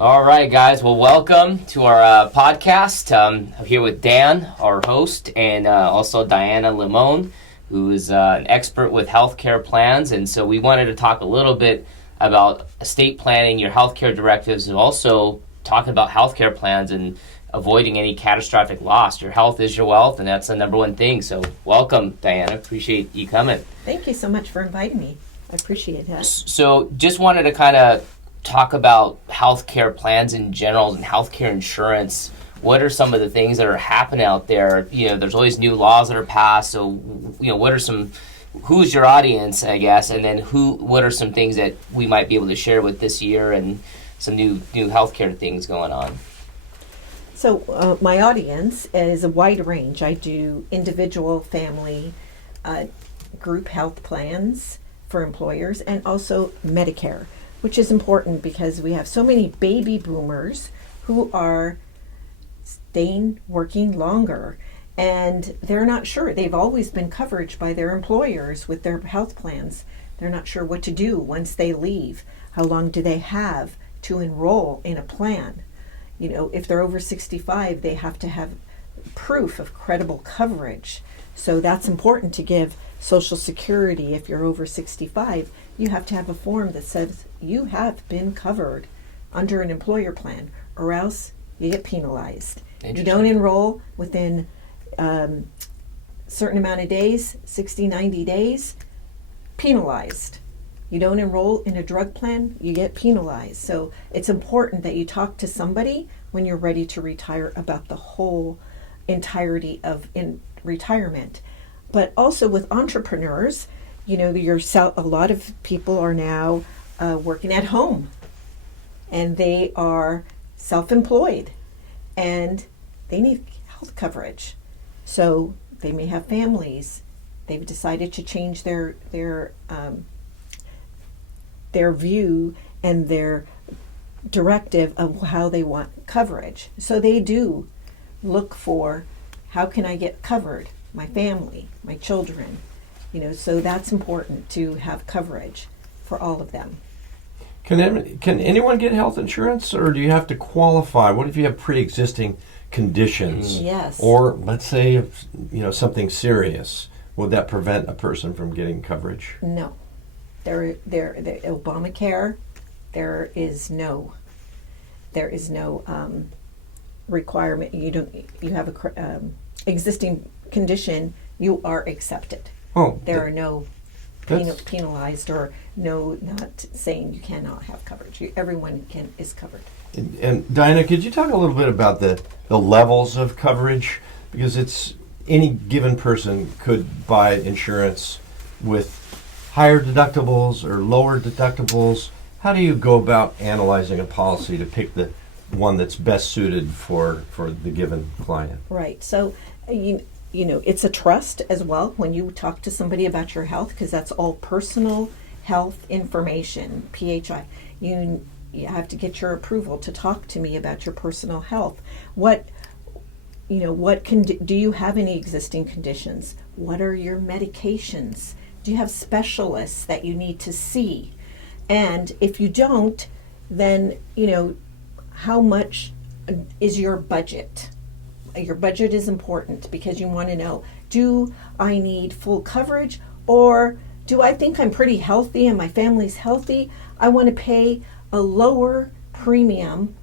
All right, guys. Well, welcome to our podcast. I'm here with Dan, our host, and also Diana Limon, who is an expert with healthcare plans. And so we wanted to talk a little bit about estate planning, your healthcare directives, and also talking about healthcare plans and avoiding any catastrophic loss. Your health is your wealth, and that's the number one thing. So welcome, Diana. Appreciate you coming. Thank you so much for inviting me. I appreciate that. So just wanted to kind of talk about healthcare plans in general and healthcare insurance. What are some of the things that are happening out there? There's always new laws that are passed. So, who's your audience, I guess, and then what are some things that we might be able to share with this year and some new healthcare things going on? So my audience is a wide range. I do individual, family, group health plans for employers, and also Medicare, which is important because we have so many baby boomers who are working longer, and they're not sure. They've always been covered by their employers with their health plans. They're not sure what to do once they leave. How long do they have to enroll in a plan? If they're over 65, they have to have proof of credible coverage. So that's important to give Social Security. If you're over 65, you have to have a form that says you have been covered under an employer plan, or else you get penalized. You don't enroll within certain amount of days, 60, 90 days, penalized. You don't enroll in a drug plan, you get penalized. So it's important that you talk to somebody when you're ready to retire about the whole entirety of retirement. But also with entrepreneurs, a lot of people are now working at home, and they are self-employed, and they need health coverage. So they may have families. They've decided to change their view and their directive of how they want coverage. So they do look for, how can I get covered? My family, my children, so that's important to have coverage for all of them. Can anyone get health insurance, or do you have to qualify? What if you have pre-existing conditions? Yes. Or let's say, something serious. Would that prevent a person from getting coverage? No. The Obamacare, there is no requirement. You have a existing condition, you are accepted. There are no penalized or not saying you cannot have coverage. Everyone is covered. And Diana, could you talk a little bit about the levels of coverage? Because it's any given person could buy insurance with higher deductibles or lower deductibles. How do you go about analyzing a policy to pick the one that's best suited for the given client? Right. So it's a trust as well when you talk to somebody about your health, because that's all personal health information, PHI. You have to get your approval to talk to me about your personal health. Do you have any existing conditions? What are your medications? Do you have specialists that you need to see? And if you don't, then, how much is your budget? Your budget is important because you want to know, do I need full coverage, or do I think I'm pretty healthy and my family's healthy? I want to pay a lower premium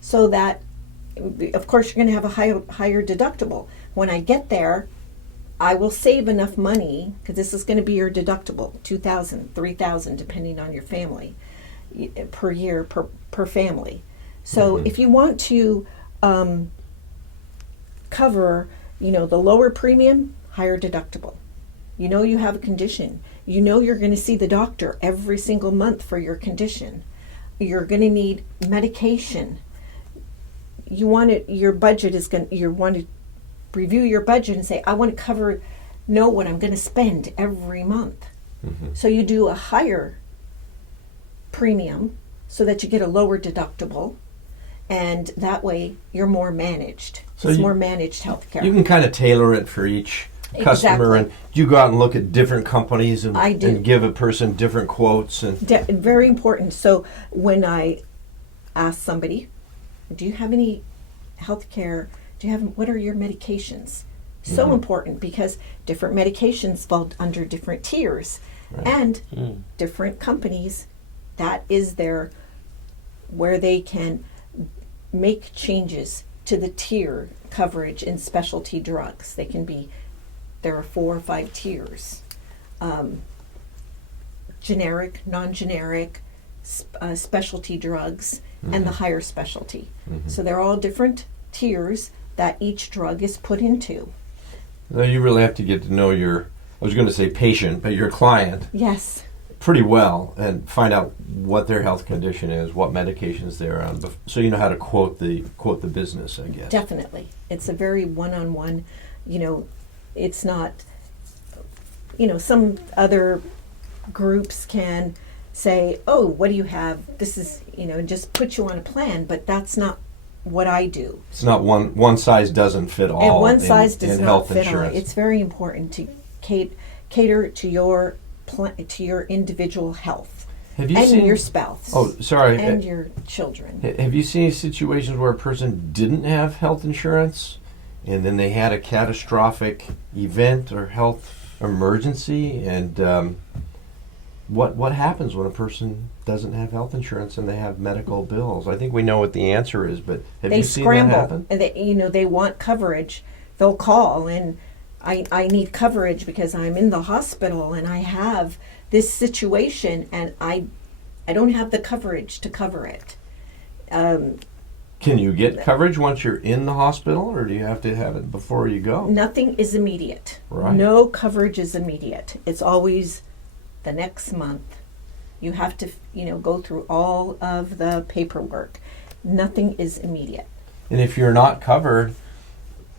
so that, of course, you're going to have a higher deductible. When I get there, I will save enough money, because this is going to be your deductible, $2,000, $3,000, depending on your family, per year, per family. So if you want to cover, the lower premium, higher deductible. You have a condition. You're going to see the doctor every single month for your condition. You're going to need medication. You want to review your budget and say, I want to know what I'm going to spend every month. So you do a higher premium so that you get a lower deductible, and that way you're more managed. So it's more managed healthcare. You can kind of tailor it for each customer, and you go out and look at different companies and give a person different quotes. And very important. So when I ask somebody, do you have any health care? What are your medications? So important, because different medications fall under different tiers, and different companies, that is where they can make changes to the tier coverage in specialty drugs. There are 4 or 5 tiers. Generic, non-generic, specialty drugs, and the higher specialty. So they're all different tiers that each drug is put into. Now you really have to get to know I was going to say patient, but your client. Yes. Pretty well, and find out what their health condition is, what medications they're on, so you know how to quote the business, I guess. Definitely. It's a very one-on-one, it's not, some other groups can say, oh, what do you have? This is, just put you on a plan, but that's not what I do. It's not one size doesn't fit all. And one size does in not health fit all. insurance. It's very important to cater to your individual health. Have you and seen your spouse. Oh, sorry. And your children. Have you seen situations where a person didn't have health insurance, and then they had a catastrophic event or health emergency, and what happens when a person doesn't have health insurance and they have medical bills? I think we know what the answer is, but have you seen that happen? And they want coverage. They'll call and I need coverage because I'm in the hospital and I have this situation and I don't have the coverage to cover it. Can you get coverage once you're in the hospital, or do you have to have it before you go? Nothing is immediate. Right. No coverage is immediate. It's always the next month. You have to, go through all of the paperwork. Nothing is immediate. And if you're not covered,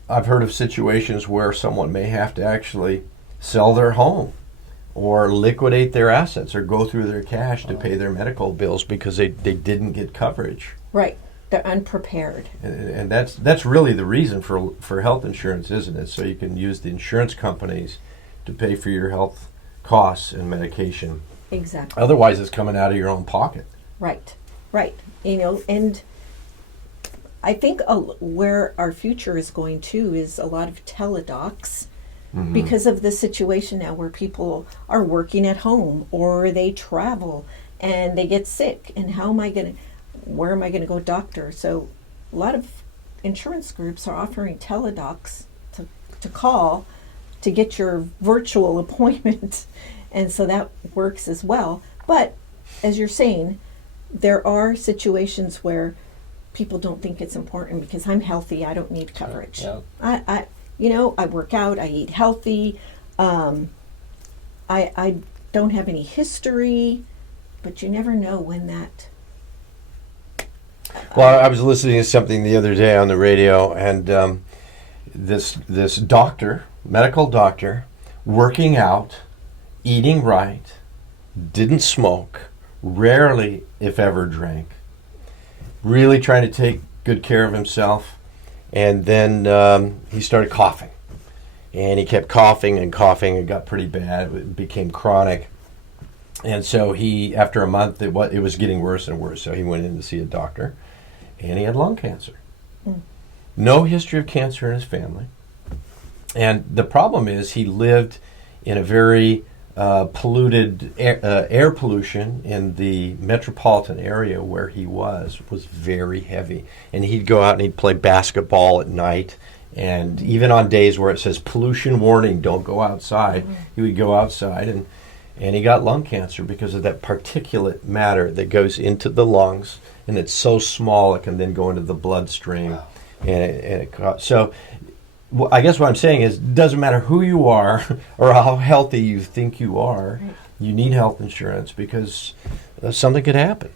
I've heard of situations where someone may have to actually sell their home or liquidate their assets or go through their cash to pay their medical bills because they didn't get coverage. Right. They're unprepared. And that's really the reason for health insurance, isn't it? So you can use the insurance companies to pay for your health costs and medication. Exactly. Otherwise, it's coming out of your own pocket. Right. And I think where our future is going to is a lot of teledocs because of the situation now where people are working at home or they travel and they get sick. And where am I going to go doctor? So a lot of insurance groups are offering teledocs to call to get your virtual appointment. And so that works as well. But as you're saying, there are situations where people don't think it's important because I'm healthy, I don't need coverage. Yeah. I work out, I eat healthy, I don't have any history, but you never know when that. Well, I was listening to something the other day on the radio, and this doctor, medical doctor, working out, eating right, didn't smoke, rarely, if ever, drank, really trying to take good care of himself, and then he started coughing. And he kept coughing and coughing. It got pretty bad. It became chronic. And so after a month, it was getting worse and worse. So he went in to see a doctor, and he had lung cancer. No history of cancer in his family. And the problem is he lived in a very polluted air pollution in the metropolitan area where he was very heavy. And he'd go out and he'd play basketball at night. And even on days where it says pollution warning, don't go outside, he would go outside and he got lung cancer because of that particulate matter that goes into the lungs, and it's so small it can then go into the bloodstream. Wow. So I guess what I'm saying is it doesn't matter who you are or how healthy you think you are, you need health insurance because something could happen.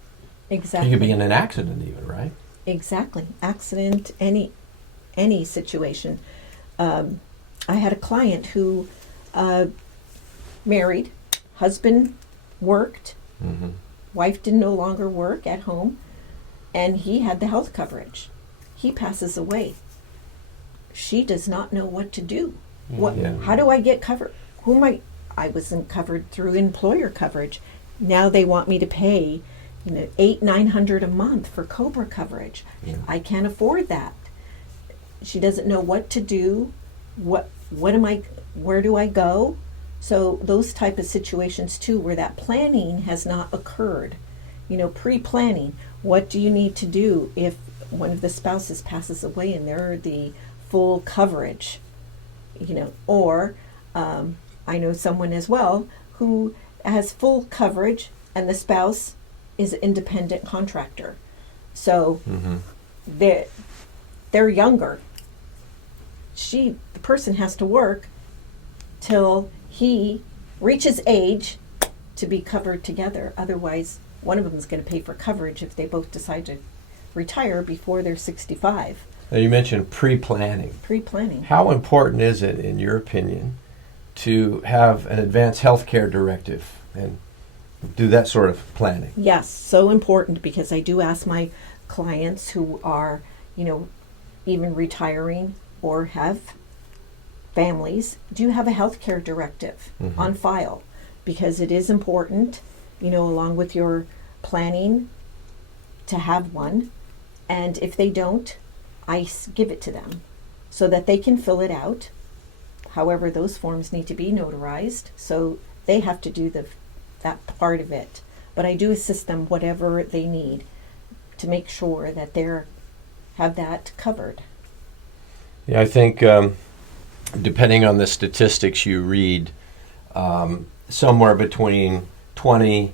Exactly. You could be in an accident even, right? Exactly. Accident, any situation. I had a client who married, husband worked, wife did no longer work at home, and he had the health coverage. He passes away. She does not know what to do. How do I get covered? I wasn't covered through employer coverage. Now they want me to pay $800-900 a month for COBRA coverage. Yeah. I can't afford that. She doesn't know what to do. Where do I go? So those type of situations too, where that planning has not occurred. Pre-planning. What do you need to do if one of the spouses passes away and they're the full coverage? Or I know someone as well who has full coverage and the spouse is an independent contractor. So they're younger. The person has to work till he reaches age to be covered together. Otherwise, one of them is going to pay for coverage if they both decide to retire before they're 65. Now you mentioned pre-planning. Pre-planning. How important is it, in your opinion, to have an advanced healthcare directive and do that sort of planning? Yes, so important, because I do ask my clients who are, even retiring or have families, do you have a healthcare directive on file? Because it is important, along with your planning, to have one. And if they don't, I give it to them so that they can fill it out. However, those forms need to be notarized, so they have to do that part of it. But I do assist them whatever they need to make sure that they have that covered. Yeah, I think depending on the statistics you read, somewhere between 20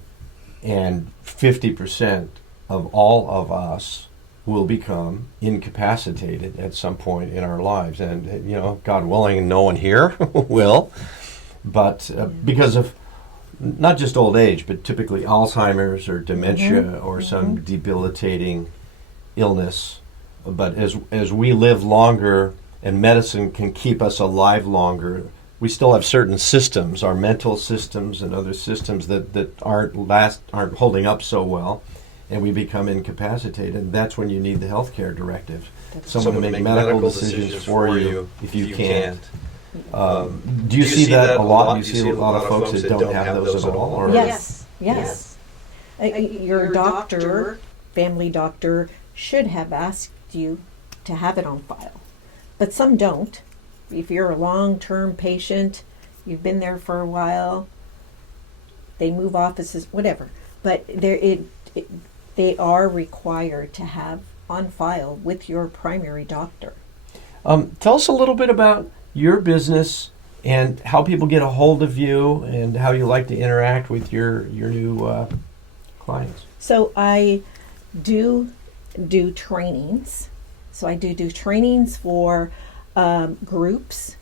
and 50% of all of us will become incapacitated at some point in our lives. And, God willing, no one here will. But because of not just old age, but typically Alzheimer's or dementia or some debilitating illness. But as we live longer and medicine can keep us alive longer, we still have certain systems, our mental systems and other systems that aren't holding up so well, and we become incapacitated. And that's when you need the healthcare directive. Someone to make medical decisions for you if you can't. Do you see that a lot? Do you see a lot of folks that don't have those at all? Or? Yes. Your doctor, family doctor, should have asked you to have it on file. But some don't. If you're a long-term patient, you've been there for a while, they move offices, whatever. But they are required to have on file with your primary doctor. Tell us a little bit about your business and how people get a hold of you and how you like to interact with your new clients. So I do trainings. So I do trainings for groups,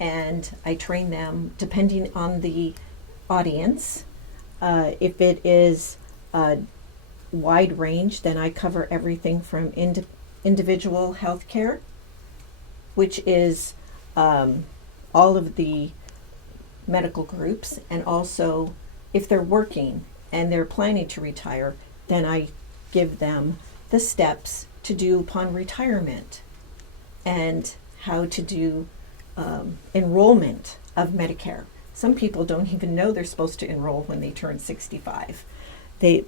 and I train them depending on the audience. If it is a wide range, then I cover everything from individual health care, which is all of the medical groups, and also if they're working and they're planning to retire, then I give them the steps to do upon retirement and how to do enrollment of Medicare. Some people don't even know they're supposed to enroll when they turn 65. They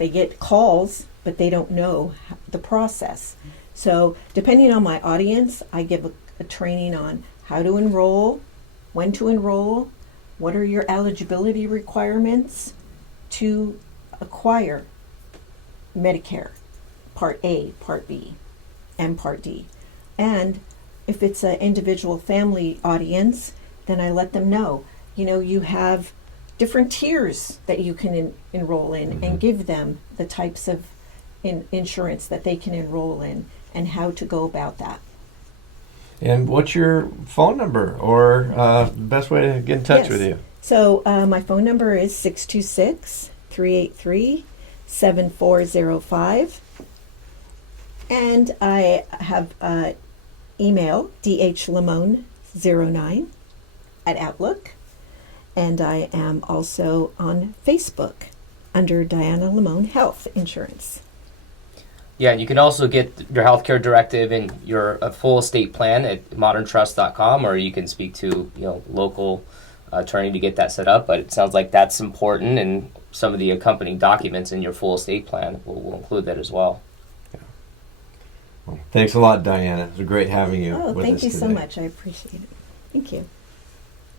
get calls, but they don't know the process. So depending on my audience, I give a training on how to enroll, when to enroll, what are your eligibility requirements to acquire Medicare, Part A, Part B, and Part D. And if it's an individual family audience, then I let them know, you have different tiers that you can enroll in, and give them the types of insurance that they can enroll in and how to go about that. And what's your phone number or best way to get in touch with you? So my phone number is 626-383-7405. And I have email, dhlimon09 at Outlook. And I am also on Facebook under Diana Limon Health Insurance. Yeah, and you can also get your healthcare directive and your full estate plan at moderntrust.com, or you can speak to local attorney to get that set up. But it sounds like that's important, and some of the accompanying documents in your full estate plan. We'll include that as well. Well, thanks a lot, Diana. It was great having you Oh, with thank us you today. so much. I appreciate it. Thank you.